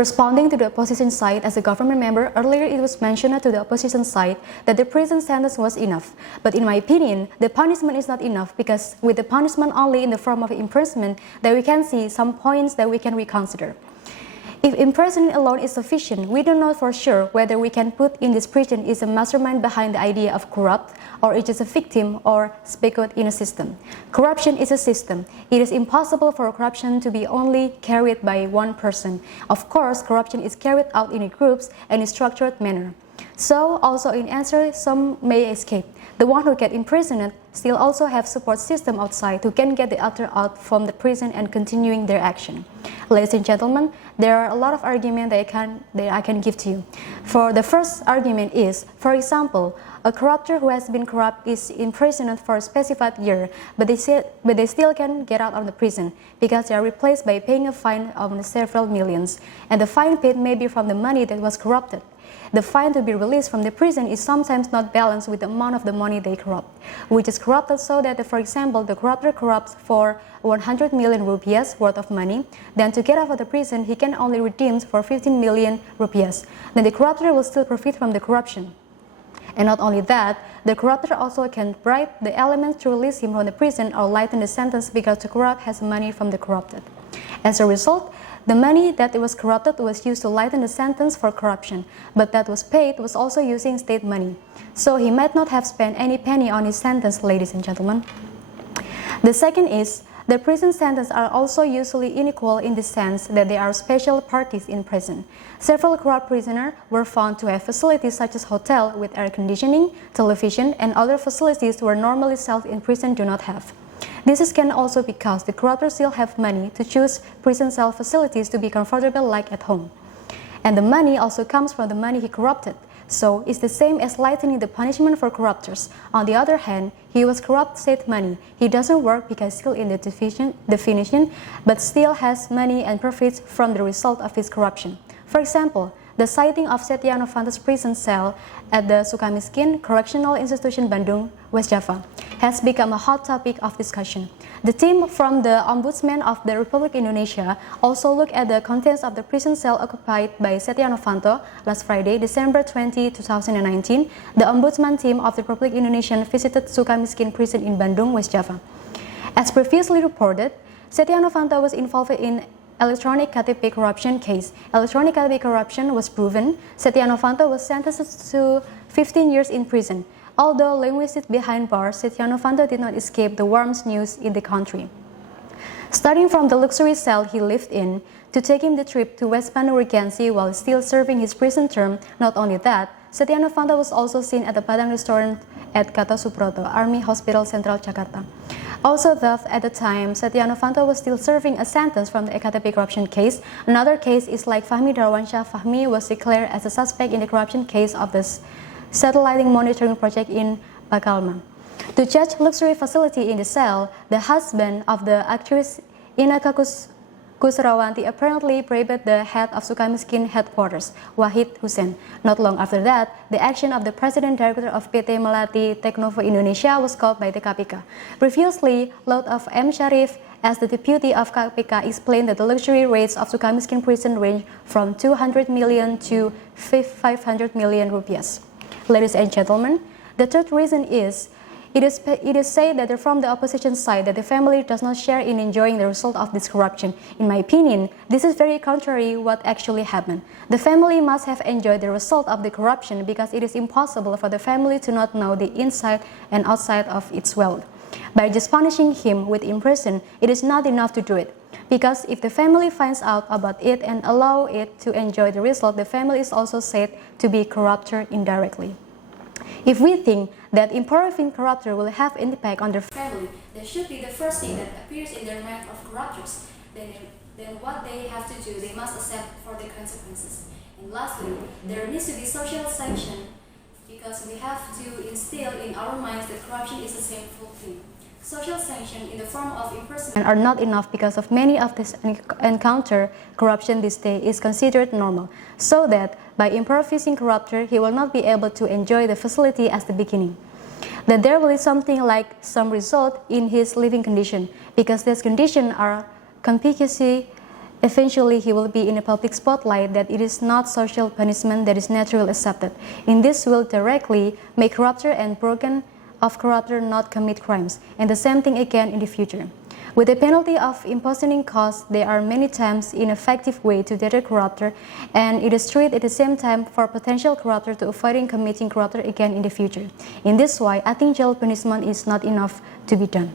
Responding to the opposition side as a government member, earlier it was mentioned to the opposition side that the prison sentence was enough. But in my opinion, the punishment is not enough, because with the punishment only in the form of imprisonment, that we can see some points that we can reconsider. If imprisonment alone is sufficient, we don't know for sure whether we can put in this prison is a mastermind behind the idea of corrupt, or it is a victim or speculate in a system. Corruption is a system. It is impossible for corruption to be only carried by one person. Of course, corruption is carried out in groups and in a structured manner. So, also in answer, some may escape. The one who get imprisoned still also have support system outside who can get the other out from the prison and continuing their action. Ladies and gentlemen, there are a lot of arguments that I can give to you. For the first argument is, for example, a corrupter who has been corrupt is imprisoned for a specified year, but they still can get out of the prison because they are replaced by paying a fine of several millions, and the fine paid may be from the money that was corrupted. The fine to be released from the prison is sometimes not balanced with the amount of the money they corrupt, which is corrupted so that, for example, the corrupter corrupts for 100 million rupiahs worth of money, then to get out of the prison, he can only redeem for 15 million rupiahs. Then the corrupter will still profit from the corruption. And not only that, the corrupter also can bribe the elements to release him from the prison or lighten the sentence because the corrupt has money from the corrupted. As a result, the money that was corrupted was used to lighten the sentence for corruption, but that was paid was also using state money. So he might not have spent any penny on his sentence, ladies and gentlemen. The second is, the prison sentences are also usually unequal in the sense that there are special parties in prison. Several corrupt prisoners were found to have facilities such as hotel with air conditioning, television, and other facilities where normally cells in prison do not have. This can also be because the corruptors still have money to choose prison cell facilities to be comfortable like at home. And the money also comes from the money he corrupted. So it's the same as lightening the punishment for corruptors. On the other hand, he was corrupt state money. He doesn't work because still in the definition, but still has money and profits from the result of his corruption. For example, the sighting of Setia Novanto's prison cell at the Sukamiskin Correctional Institution Bandung, West Java, has become a hot topic of discussion. The team from the Ombudsman of the Republic Indonesia also looked at the contents of the prison cell occupied by Setia Novanto last Friday, December 20, 2019. The Ombudsman team of the Republic Indonesia visited Sukamiskin prison in Bandung, West Java. As previously reported, Setia Novanto was involved in electronic KTP corruption case. Electronic KTP corruption was proven. Setia Novanto was sentenced to 15 years in prison. Although linguistic behind bars, Setia Novanto did not escape the worst news in the country. Starting from the luxury cell he lived in, to taking the trip to West Bandung Regency while still serving his prison term. Not only that, Setia Novanto was also seen at the Padang restaurant at Gatot Subroto Army Hospital Central Jakarta. Also thus, at the time, Setia Novanto was still serving a sentence from the KTP corruption case. Another case is like Fahmi Darwansyah. Fahmi was declared as a suspect in the corruption case of the satellite monitoring project in Bakalma. To judge luxury facility in the cell, the husband of the actress Inaka Kusrawanti apparently bribed the head of Sukamiskin headquarters, Wahid Hussein. Not long after that, the action of the president director of PT Melati Teknovo Indonesia was called by the KPK. Previously, Laut of M. Sharif, as the deputy of KPK, explained that the luxury rates of Sukamiskin prison range from 200 million to 500 million rupiahs. Ladies and gentlemen, the third reason is, it is said that from the opposition side that the family does not share in enjoying the result of this corruption. In my opinion, this is very contrary what actually happened. The family must have enjoyed the result of the corruption because it is impossible for the family to not know the inside and outside of its wealth. By just punishing him with imprisonment, it is not enough to do it. Because if the family finds out about it and allow it to enjoy the result, the family is also said to be corrupter indirectly. If we think that improving corruptor will have an impact on their family, that should be the first thing that appears in their mind of corruptors. Then what they have to do, they must accept for the consequences. And lastly, there needs to be social sanction because we have to instill in our minds that corruption is a shameful thing. Social sanction in the form of imprisonment are not enough because of many of this encounter corruption this day is considered normal, so that by improvising corruptor, he will not be able to enjoy the facility as the beginning. That there will be something like some result in his living condition, because these conditions are conspicuously Eventually, he will be in a public spotlight that it is not social punishment that is naturally accepted. In this will directly make corrupter and broken of corrupter not commit crimes, and the same thing again in the future. With the penalty of imposition costs, there are many times ineffective way to deter corrupter, and it is treated at the same time for potential corrupter to avoiding committing corrupter again in the future. In this way, I think jail punishment is not enough to be done.